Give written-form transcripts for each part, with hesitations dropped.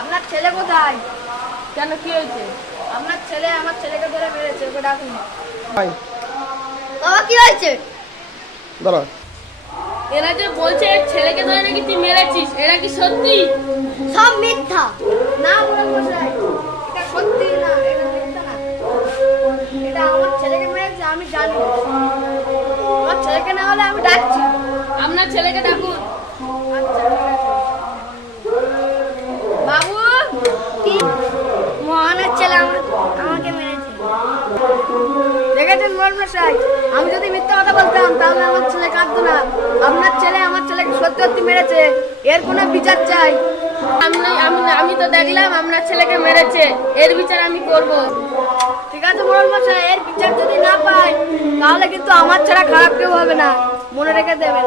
আপনার ছেলে কোথায়? কেন কি হয়েছে? আপনার ছেলে আমার ছেলেকে ধরে মেরেছে, ওকে ডাকুন। ভাই বাবা কি হয়েছে? দাঁড়া। এরা যে বলছে ছেলেকে ধরে নাকি তুই মেরেছিস, এরা কি সত্যি? সব মিথ্যা। না বলেন মশাই, এটা সত্যি না, এটা মিথ্যা না। এটা আমার ছেলেকে মেরেছে, আমি জানি। আমার ছেলেকে না হলে আমি ডাকছি। আপনার ছেলেকে ডাকুন। আচ্ছা, ঠিক আছে। বাবু, কি মহানের ছেলে আমাকে মেরেছে। দেখেছেন মোড়ল মশাই, আমি যদি মিথ্যা কথা বলতাম তাহলে আমার ছেলে কাঁদতো না। আপনার ছেলে আমার ছেলেকে সত্যি সত্যি মেরেছে, এর কোনো বিচার চাই। আমি তো দেখলাম আপনার ছেলেকে মেরেছে, এর বিচার আমি করব। ঠিক আছে মোড়ল মশাই, এর বিচার যদি না পাই তাহলে কিন্তু আমার ছাড়া খারাপ কেউ হবে না, মনে রেখে দেবেন।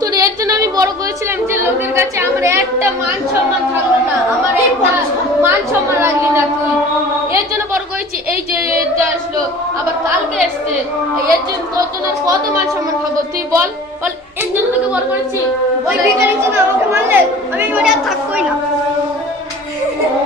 তোর এর জন্য আমি বড় করেছিলাম যে লোকের কাছে আমার একটা মান সম্মান থাকলো না, আমার একটা মান সম্মান রাখলি না তুই। এর জন্য বড় করেছি, এই যে এটা আসলো আবার কালকে এসছে, এর জন্য তোর জন্য কত মান সম্মান খাবো তুই বল বল। এর জন্য তোকে বড় করেছি। ওই ভিখারির জন্য আমাকে মারলে আমি ওটা থাকবোই না।